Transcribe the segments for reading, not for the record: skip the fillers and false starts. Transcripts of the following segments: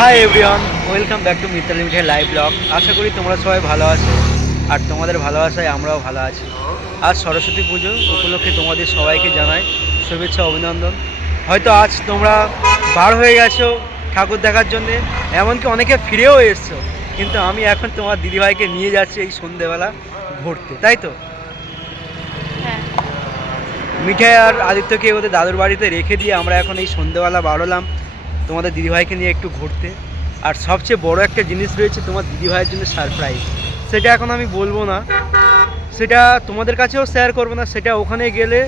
High everyone, welcome back to Mitra limited live blog. আশা করি তোমরা সবাই ভালো আছো, আর তোমাদের ভালোবাসায় আমরাও ভালো আছি। আজ সরস্বতী পুজো উপলক্ষে তোমাদের সবাইকে জানাই শুভেচ্ছা, অভিনন্দন। হয়তো আজ তোমরা বার হয়ে গেছো ঠাকুর দেখার জন্যে, এমনকি অনেকে ফিরেও এসছো, কিন্তু আমি এখন তোমার দিদিভাইকে নিয়ে যাচ্ছি এই সন্ধেবেলা ঘুরতে, তাই তো? হ্যাঁ। মিঠাই আর আদিত্যকে ওদের দাদুর বাড়িতে রেখে দিয়ে আমরা এখন এই সন্ধেবেলা বার হলাম তোমাদের দিদিভাইকে নিয়ে একটু ঘুরতে। আর সবচেয়ে বড় একটা জিনিস রয়েছে তোমার দিদিভাইয়ের জন্য সারপ্রাইজ। সেটা এখন আমি বলবো না, সেটা তোমাদের কাছেও শেয়ার করবো না, সেটা ওখানে গেলে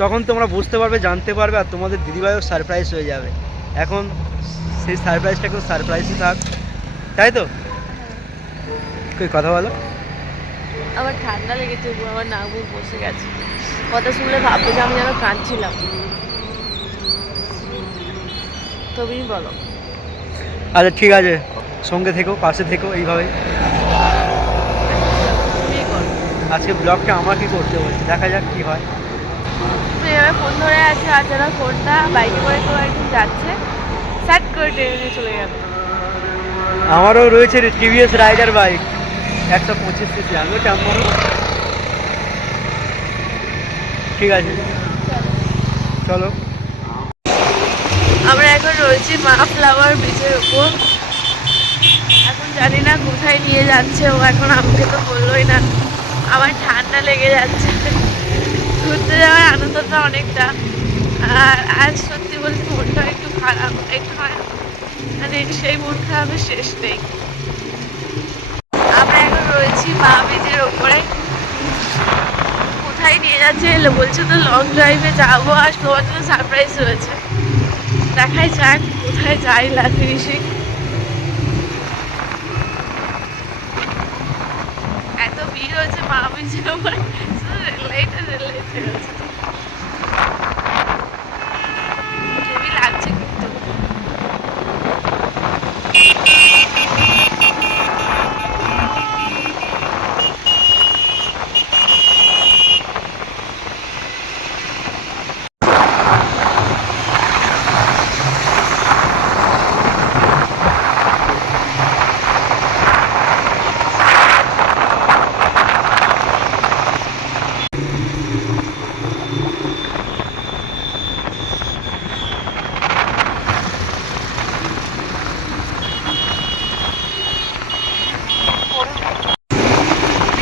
তখন তোমরা বুঝতে পারবে, জানতে পারবে, আর তোমাদের দিদিভাইও সারপ্রাইজ হয়ে যাবে। এখন সেই সারপ্রাইজটা একটু সারপ্রাইজই থাক, তাই তো? কই কথা বলো। আমার ঠান্ডা লেগেছে, আমার নাক মুখ বসে গেছে। কথা শুনলে ভাববে যে আমি যেন কাঁদছিলাম। তুমি বলো। আচ্ছা ঠিক আছে, সঙ্গে থেকো, পাশে থেকো এইভাবে। তুমি করো। আজকে ব্লগটা আমাকে করতে বলছি, দেখা যাক কী হয়। তুই এবার ফোন ধরে আছে, আর যারা ফোনটা বাইকে করে কেউ একদিন যাচ্ছে, স্যাট করে টেনে চলে যাবে। আমারও রয়েছে টিভিএস রাইডার বাইক 125 সিসি, আমিও টাম্পারও। ঠিক আছে, চলো। আমরা এখন রয়েছি মা ফ্লাওয়ার ব্রিজের উপর। এখন জানি না কোথায় নিয়ে যাচ্ছে ও, এখন আমাকে তো বললোই না। আমার ঠান্ডা লেগে যাচ্ছে। ঘুরতে যাওয়ার আনন্দটা অনেকটা, আর আজ সত্যি বলতে মনটা একটু খারাপ, একটু নয় মানে সেই মন খারাপের শেষ নেই। আমরা এখন রয়েছি মা ব্রিজের ওপরে। কোথায় নিয়ে যাচ্ছে বলছে তো লং ড্রাইভে যাবো, আর তোমার জন্য সারপ্রাইজ রয়েছে। দেখাই যাক কোথায় যাই ফিনিশিং। এত ভিড় হয়েছে মা ব্রিজের ওপরে, শুধু রেল লাইট হয়েছে। হেভি লাগছে কিন্তু।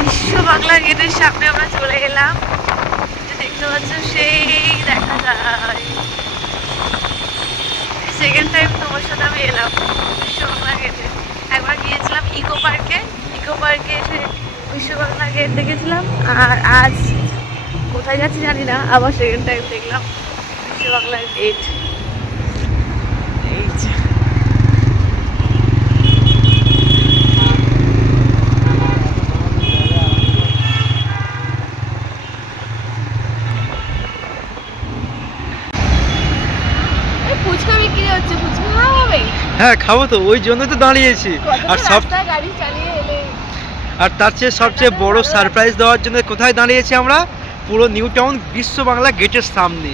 বিশ্ব বাংলা গেটের সামনে আমরা চলে এলাম। দেখতে পাচ্ছ সেই দেখা যায়। সেকেন্ড টাইম তোমার সাথে আমি এলাম বিশ্ব বাংলা গেটে। একবার গিয়েছিলাম ইকো পার্কে, এসে বিশ্ব বাংলা গেট দেখেছিলাম। আর আজ কোথায় যাচ্ছি জানি না, আবার সেকেন্ড টাইম দেখলাম বিশ্ব বাংলা গেট। এই যে ফুচকা বিক্রি হচ্ছে, ফুচকা খাওয়া হবে? হ্যাঁ খাবো তো, ওই জন্য তো দাঁড়িয়েছি। আর সব গাড়ি চালিয়ে এলে। আর তার চেয়ে সবচেয়ে বড় সারপ্রাইজ দেওয়ার জন্য কোথায় দাঁড়িয়েছি আমরা? পুরো নিউ টাউন বিশ্ব বাংলা গেটের সামনে।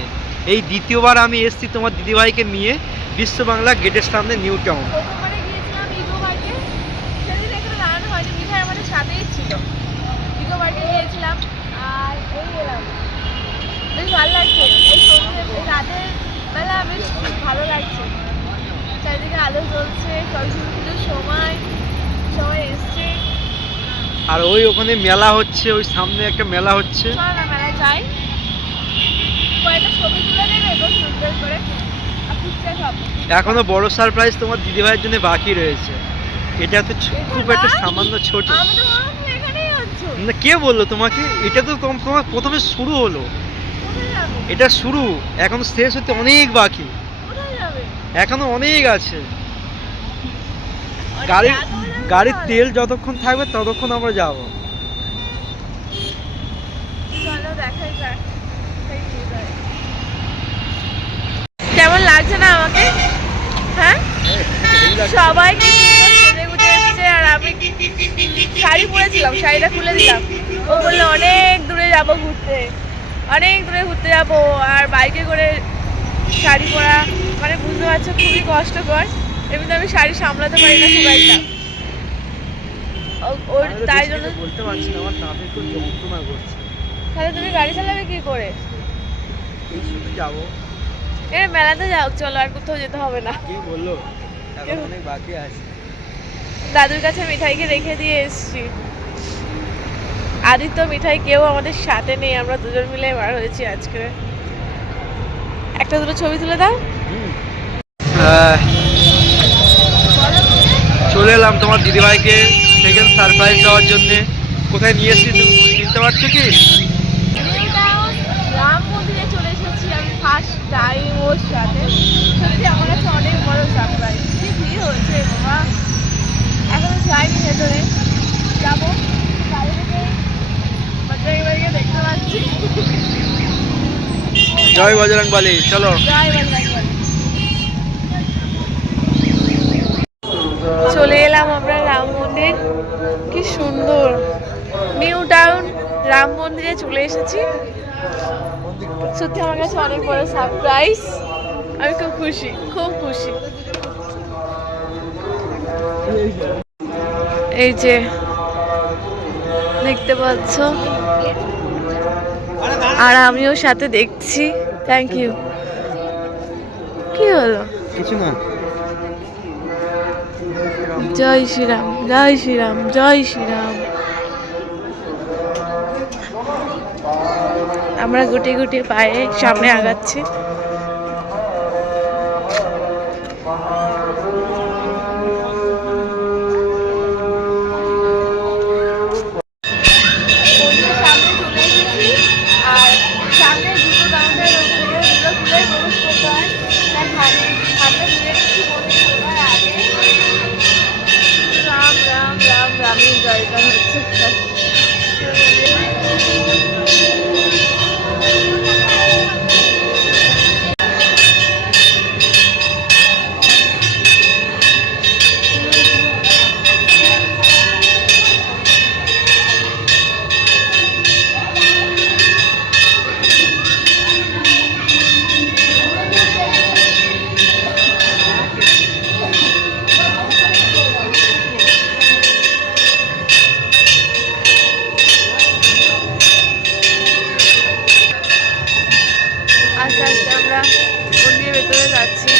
এই দ্বিতীয়বার আমি এসেছি তোমার দিদিভাইকে নিয়ে বিশ্ব বাংলা গেটের সামনে নিউ টাউন। প্রথমবারে গিয়েছিলাম ইকো পার্কে, সেদিন এখানে দাঁড়ানো হয়নি, মিঠাই আমাদের সাথেই ছিল। ইকো পার্কে গিয়েছিলাম আর এই এলাম। বেশ ভালো লাগছে, এই সন্ধ্যে এই রাতের বেলা বেশ ভালো লাগছে। চারিদিকে আলো জ্বলছে, সরস্বতী পুজোর সময় সবাই এসছে। আর ওই ওখানে মেলা হচ্ছে, ওই সামনে একটা মেলা হচ্ছে। চলো না মেলায় যাই, কয়েকটা ছবি তুলে নেবে খুব সুন্দর করে, আর ফুচকা খাবো। এখনো বড় সারপ্রাইজ তোমার দিদিভাইয়ের জন্য বাকি রয়েছে। এটা তো খুব একটা সামান্য ছোট। আমি তো ভাবলাম তুমি এখানেই আছো। না, কে বললো তোমাকে? এটা তো তোমার প্রথমে শুরু হলো, কোথায় যাবে? এটা শুরু, এখন শেষ হতে অনেক বাকি, কোথায় যাবে? এখনো অনেক আছে। গাড়ির গাড়ির তেল যতক্ষণ থাকবে ততক্ষণ আমরা যাব। চলো দেখাই যাক। কেমন লাগছে না আমাকে? হ্যাঁ, সবাই কি সুন্দর সেজে গুজে এসেছে, আর আমি শাড়ি পরেছিলাম, শাড়িটা খুলে দিলাম। ও বললো অনেক দূরে যাবো ঘুরতে, অনেক দূরে ঘুরতে যাবো, আর বাইকে করে শাড়ি পরা মানে বুঝতে পারছো খুবই কষ্টকর। এমনিতে আমি শাড়ি সামলাতে পারি না খুব একটা। ওর আমি তো তাই বেশি জন্য। কিছু বলতে পারছি না, আমার দাঁতে খুব যন্ত্রণা করছে। তাহলে তুমি গাড়ি চালাবে কি করে? এই শুধু যাবো। এ মেলাতে যাও, চলো, আর কোথাও যেতে হবে না। কি বললো, এখন অনেক বাকি আছে। দাদুর কাছে মিঠাইকে রেখে দিয়ে এসেছি। আদিত্য, মিঠাই কেউ আমাদের সাথে নেই, আমরা দুজন মিলে বার হয়েছি আজকে। একটা দুটো ছবি তুলে দাও। চলে এলাম তোমার দিদিভাইকে সেকেন্ড সারপ্রাইজ দেওয়ার জন্যে। কোথায় নিয়ে এসেছি তুমি চিনতে পারছো কি? রাম মন্দিরে চলে এসেছি আমি ফার্স্ট টাইম ওর সাথে। সত্যি আমার কাছে অনেক বড় সারপ্রাইজ। কি ভিড় হয়েছে বাবা, এখনো যাইনি ভেতরে, যাবো। বাইরে থেকে বাচ্চাকে বাড়িকে দেখতে পাচ্ছি। জয় বজরংবলী, চলো। জয় বজরংবলী। চলে এলাম আমরা রাম মন্দির। কি সুন্দর নিউ টাউন রাম মন্দিরে চলে এসেছি। সত্যি আমার কাছে অনেক বড় সারপ্রাইজ। আমি খুব খুশি, খুব খুশি। এই যে দেখতে পাচ্ছ, আর আমিও সাথে দেখছি। Thank you. কি হলো? কিছু না। জয় শ্রীরাম, জয় শ্রীরাম, জয় শ্রীরাম। আমরা গুটি গুটি পায়ে সামনে আগাচ্ছি। সামনে চলে এসেছি, আর সামনে দুটো কাউন্টার রয়েছে, দুটো খুলে প্রবেশ করতে হয়। তাই হাতে ধরে নিচ্ছি মনে সবার আগে। রাম রাম রাম রামের জয়গান হচ্ছে। আস্তে আস্তে আমরা মন্দিরের ভেতরে যাচ্ছি।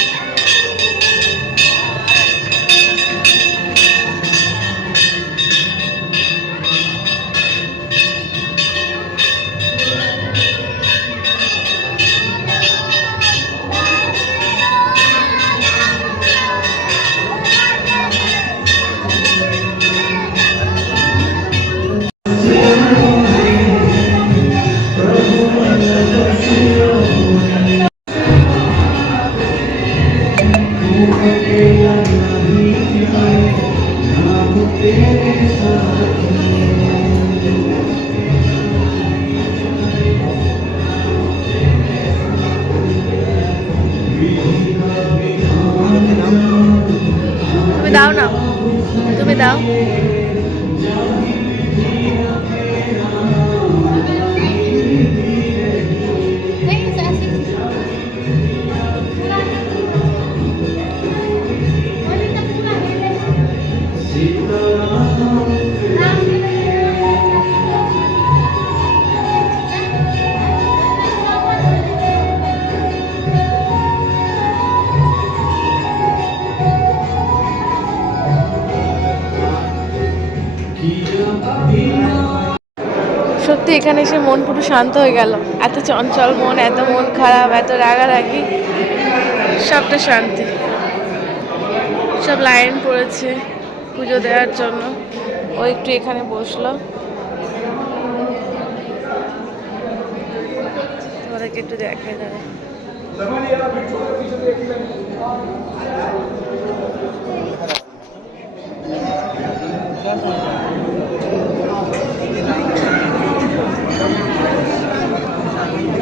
তুমি দাও না, তুমি দাও। সত্যি এখানে এসে মন পুরো শান্ত হয়ে গেল। এত চঞ্চল মন, এত মন খারাপ, এত রাগারাগি, সবটা শান্তি। সব লাইন পড়েছে পুজো দেওয়ার জন্য। ও একটু এখানে বসলো, তোমাদেরকে একটু দেখাই দাঁড়ায়।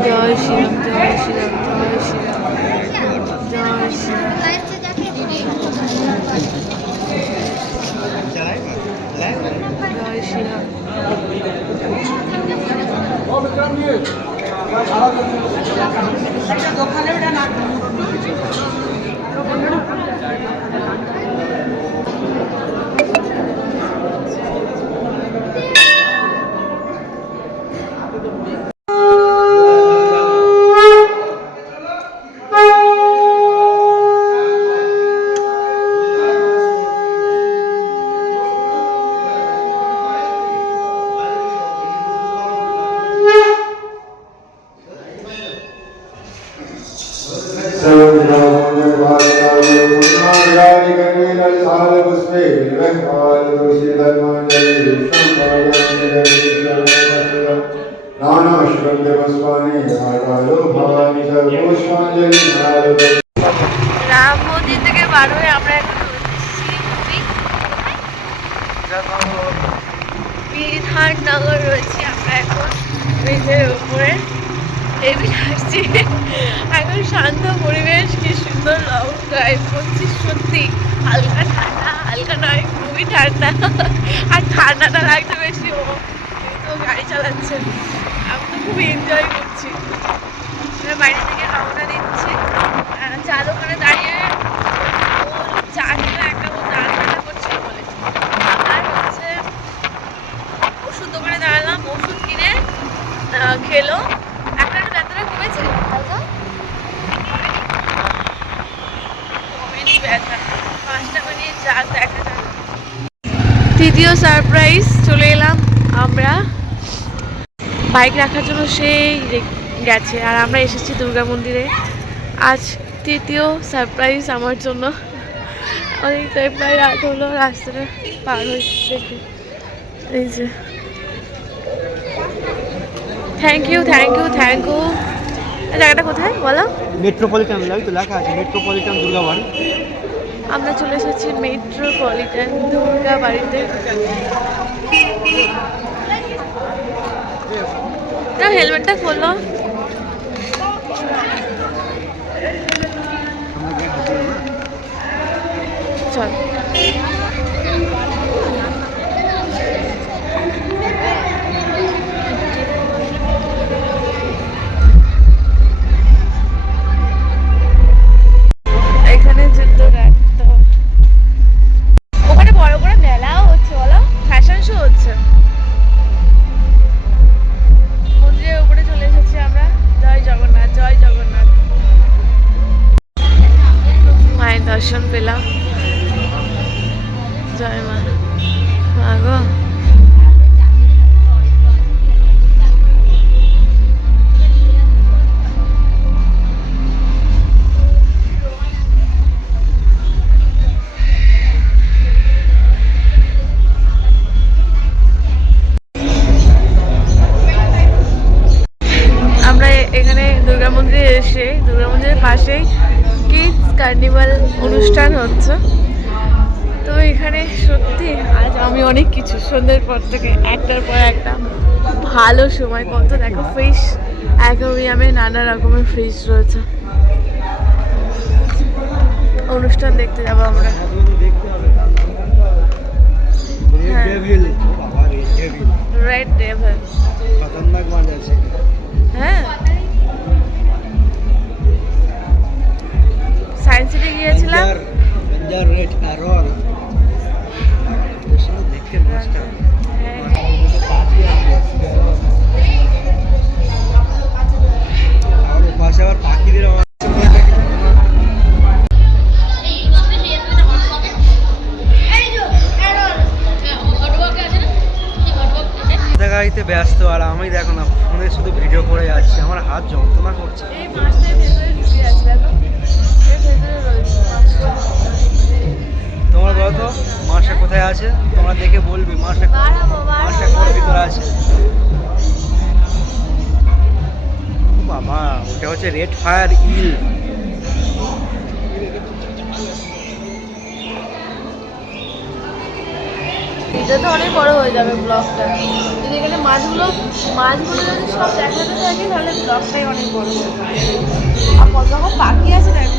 জয় শ্রীরাম, জয় শ্রীরাম, জয় শ্রীরাম, জয় শ্রীরাম। জয় শ্রীরাম। রাম মন্দির থেকে বার হয়ে আমরা এখন বিধাননগর রয়েছি আমরা এখন ব্রিজের উপরে। হেভি আসছি এখন, শান্ত পরিবেশ, কি সুন্দর লং ড্রাইভ করছি। সত্যি হালকা ঠান্ডা, হালকা নয় খুবই ঠান্ডা, আর ঠান্ডাটা লাগছে বেশি। ও তো গাড়ি চালাচ্ছে, আমি তো খুবই এনজয় করছি। বাড়ি থেকে রওনা দিচ্ছি, চার ওখানে দাঁড়িয়ে ও চা কিনে একটা ও রান্না করছিল বলেছে। আর হচ্ছে ওষুধ দোকানে দাঁড়ালাম, ওষুধ কিনে খেলো। একটা ব্যথাটা কমেছে, কমেনি ব্যথা। 5 টাকা নিয়ে যাক, দেখা যাক। তৃতীয় সারপ্রাইজ চলে এলাম আমরা। বাইক রাখার জন্য সেই গেছে, আর আমরা এসেছি দুর্গা মন্দিরে। আজ তৃতীয় সারপ্রাইজ আমার জন্য। অনেকটাই প্রায় রাত হলো, রাস্তাটা পার হয়েছে। এই যে thank you, thank you, thank you. জায়গাটা কোথায় বলো? মেট্রোপলিটন, যাবি তো লেখা আছে মেট্রোপলিটন দুর্গাবাড়ি। আমরা চলে এসেছি মেট্রোপলিটন দুর্গাবাড়িতে। হেলমেটটা খোলো। চল এখানে যুদ্ধ রাখতো, ওখানে বড় করে মেলাও হচ্ছে, বলো ফ্যাশন শো হচ্ছে। মন্দিরের উপরে চলে এসেছি আমরা। জয় জগন্নাথ, জয় জগন্নাথ। মায়ের দর্শন পেলাম। জয় মা। মা গো, আমরা এখানে দুর্গা মন্দিরে এসে, দুর্গা মন্দিরের পাশেই কিডস কার্নিভাল অনুষ্ঠান হচ্ছে। তো এখানে সত্যি আজ আমি অনেক কিছু সন্ধ্যের পর থেকে একটার পর একটা ভালো সময়। কত দেখো ফিশ, অ্যাকোয়ারিয়ামে নানা রকমের ফিশ রয়েছে। অনুষ্ঠান দেখতে যাবো আমরা। রেড ডেভিল, খতরনাক মাছ আছে। হ্যাঁ সায়েন্স সিটি গিয়েছিলাম। রেড অ্যারল দেখতে মাছটা। আর পাশে আবার পাখিদের আওয়াজ। গাড়িতে ব্যস্ত, আর আমি দেখো না ফোনে শুধু ভিডিও করে যাচ্ছি, আমার হাত যন্ত্রণা করছে। এই মাছটার ভেতরে ঢুকে আছে, দেখো এর ভেতরে রয়েছে মাছটা। তোমরা বলো তো মাছটা কোথায় আছে, তোমরা দেখে বলবি মাছটা মাছটা কোন ভিতরে আছে। বাবা, ওটা হচ্ছে রেড ফায়ার ইল। এটা তো অনেক বড় হয়ে যাবে ব্লগটা, যদি এখানে মাছগুলো যদি সব দেখাতে থাকি তাহলে ব্লগটাই অনেক বড় হয়ে যাবে। আর কত রকম পাখি আছে দেখো।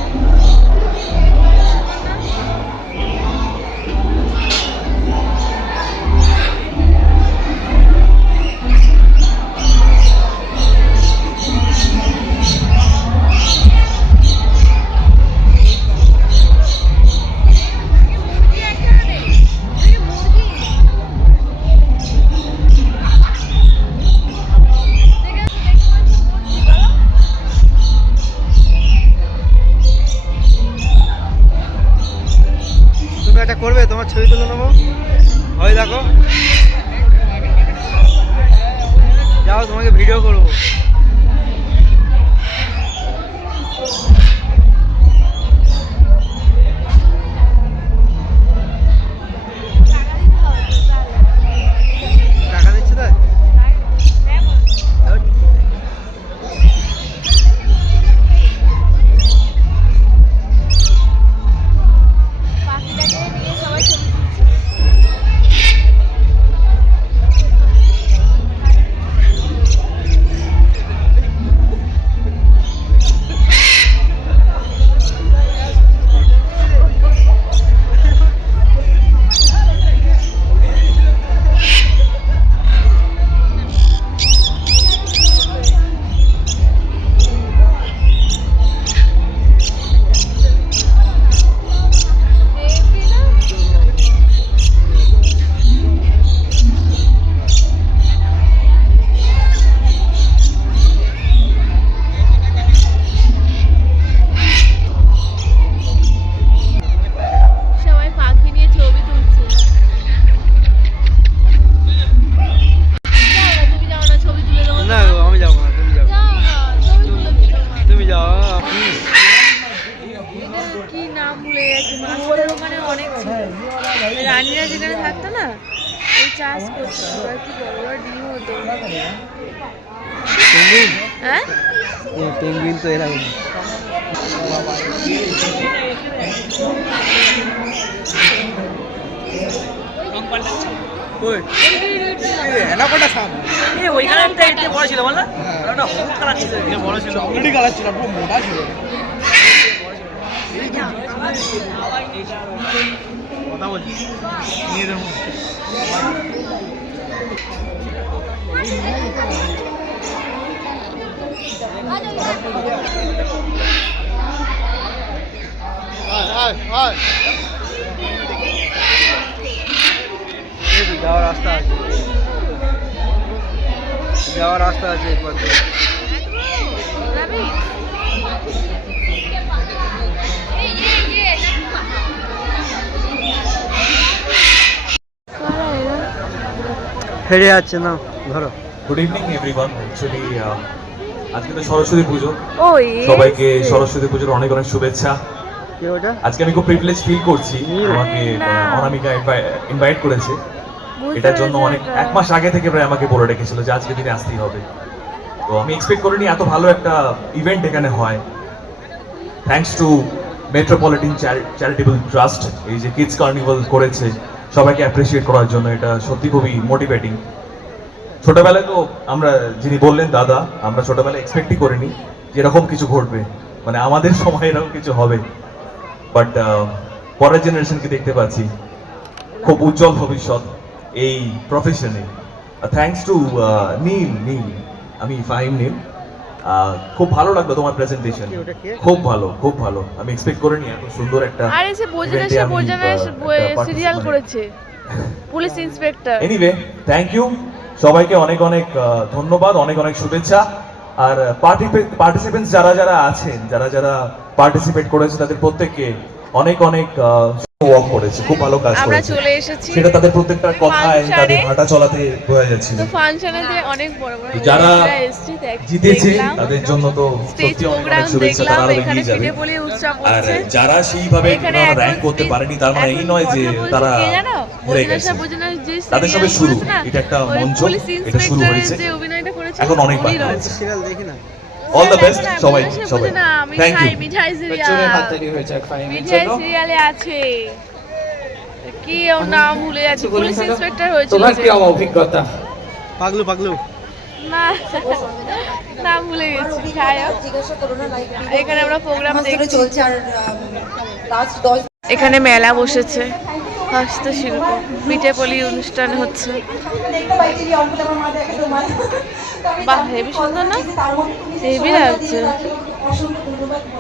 একটা করবে, তোমার ছবি তুলে নেবো। হয় দেখো, যাও তোমাকে ভিডিও করবো। রানীরা যেখানে থাকতো না ওই চাষ করতো, আর কি বড় বড় ডিম হতো। পেঙ্গুইন? হ্যাঁ পেঙ্গুইন তো এরকম। ওইখানে বড় ছিল বল না, ওটা হলুদ কালার ছিল, বড় ছিল, হলুদই কালার ছিল, পুরো মোটা ছিল। কথা বলছি নিজেদের মধ্যে। যাওয়ার রাস্তা আছে, যাওয়ার রাস্তা আছে এই পথে। যাবি? হেরে যাচ্ছে না, ধরো। Good evening everyone. অ্যাকচুয়ালি আজকে তো সরস্বতী পুজো, ওই সবাইকে সরস্বতী পুজোর অনেক অনেক শুভেচ্ছা। কি ওটা? আজকে আমি খুব প্রিভিলেজ ফিল করছি, আমাকে অনামিকা ইনভাইট করেছে। এটার জন্য অনেক 1 মাস আগে থেকে প্রায় আমাকে বলে রেখেছিল যে আজকে দিনে আসতেই হবে। তো আমি এক্সপেক্ট করিনি এত ভালো একটা ইভেন্ট এখানে হয়। Thanks to metropolitan charitable trust, এই যে কিডস কার্নিভাল করেছে, সবাইকে অ্যাপ্রিসিয়েট করার জন্য। এটা সত্যি খুবই মোটিভেটিং। ছোটবেলায় তো আমরা, যিনি বললেন দাদা, আমরা ছোটবেলায় এক্সপেক্টই করিনি যে এরকম কিছু ঘটবে, মানে আমাদের সময় এরকম কিছু হবে। বাট পরের জেনারেশনকে দেখতে পাচ্ছি খুব উজ্জ্বল ভবিষ্যৎ এই প্রফেশনে। থ্যাঙ্কস টু নীল, আমি ফাহিম নীল। খুব ভালো লাগলো তোমার প্রেজেন্টেশন, খুব ভালো, খুব ভালো। আমি এক্সপেক্ট করিনি এত সুন্দর একটা। আর এসে বোঝানো সিরিয়াল করেছে police inspector. Anyway, thank you সবাইকে, অনেক অনেক ধন্যবাদ, অনেক অনেক শুভেচ্ছা। আর পার্টিসিপেন্টস যারা যারা আছেন, যারা যারা পার্টিসিপেট করেছে, তাদের প্রত্যেককে অনেক অনেক ওয়ার্ক করেছে, খুব ভালো কাজ আমরা করেছে। চলে এসেছি সেটা তাদের প্রত্যেকটা কথায়, তাদের হাঁটা চলাতে বোঝা যাচ্ছিল। তো ফাংশনেতে অনেক বড় বড় যারা জিতেছে দেখলাম, তাদের জন্য তো স্টেজ সত্যি অনেক অনেক প্রোগ্রাম শুভেচ্ছা, দেখলাম, তারা এখানে এগিয়ে যাবে। পিঠে পুলি উৎসব আর হচ্ছে। যারা সেইভাবে এখানে র্যাঙ্ক করতে পারেনি, তার মানে এই নয় যে তারা হেরে গেছে। তাদের সবে শুরু, এটা একটা মঞ্চ, এটা শুরু হয়েছে, যে অভিনয়টা করেছে এখন অনেক বাকি উনি আছে। সিরিয়াল দেখি না। অল দ্য বেস্ট সবাই, সবাই থ্যাংক ইউ। মিঠাই সিরিয়াল, মিঠাই সিরিয়ালে আছে, কি ওর নাম ভুলে যাচ্ছি, পুলিশ ইন্সপেক্টর হয়েছিল। তোমার কি অভিজ্ঞতা? পাগলু পাগলু না, নাম ভুলে গেছি। খায়ক, এখানে আমরা প্রোগ্রাম দেখছি। চলছে আর লাস্ট 10 এখানে মেলা বসেছে, হস্তশিল্প, পিঠে পুলি অনুষ্ঠান হচ্ছে। বাহ, হেবি সুন্দর না? হেবি লাগছে।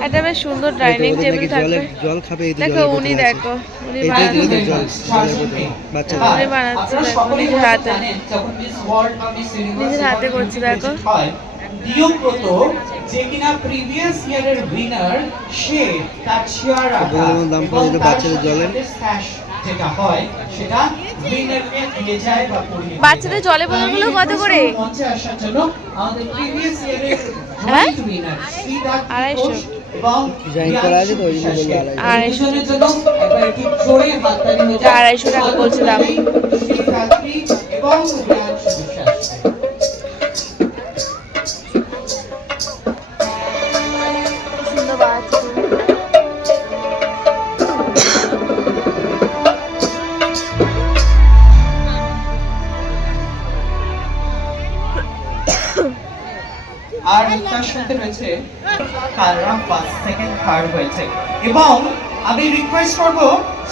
এটা বেশ সুন্দর ডাইনিং টেবিল থাকবে। জল খাবে, এই তো দেখো জলের উনি, বোতল আছে। দেখো উনি এইটাই দিলে তো বানাচ্ছে, জলের বোতল বাচ্চাদের। উনি বানাচ্ছে, দেখো নিজের হাতে, নিজের হাতে করছে, দেখো। দিয়ব্রত, যে কিনা প্রিভিয়াস ইয়ারের উইনার, সে তার চেয়ারা বললাম দাম পড়ে যেটা বাচ্চাদের জলের। যেটা হয় সেটা উইনারকে দিয়ে যায় বা পরিয়ে দিয়ে বাচ্চাদের জলের বোতলগুলো কত করে? মঞ্চে আসার জন্য আমাদের প্রিভিয়াস ইয়ারের হ্যাঁ? জয়েন্ট উইনার শ্রীদাস 250 এবং ডিজাইন করা আছে তো, ওই জন্য বললো 250 দুজনের জন্য একবার একটু জোরে হাততালি হয়ে যায়। 250 টাকা বলছে দাম। শিক্ষার্থী এবং জ্ঞান বিশ্বাস। সুন্দর বানাচ্ছে। আর তার সাথে রয়েছে কালরা ফার্স্ট সেকেন্ড থার্ড হয়েছে। এবং আমি রিকোয়েস্ট করব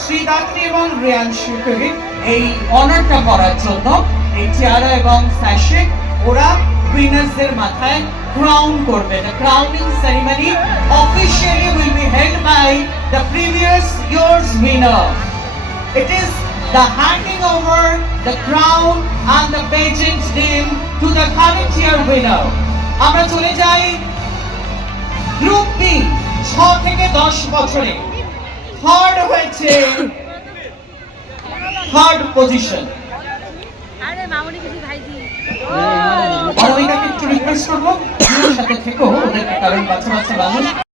শ্রীদাত্রী এবং রিয়াংশুকে এই অনারটা করার জন্য এই চেয়ারা এবং স্যাশে ওরা উইনার্সদের মাথায় ক্রাউন করবে। The crowning ceremony officially will be held by the previous year's winner. It is the handing over the crown and the pageant name to the current year winner. আমরা চলে যাই গ্রুপ বি, 6 থেকে 10 বছরে third হয়েছে, third position. আরে মামুনি কিছু খাইছি। অনামিকাকে একটু রিকোয়েস্ট করবো, ওদের সাথে থেকো, ওদের কারণ বাচ্চা বাচ্চা মানুষ।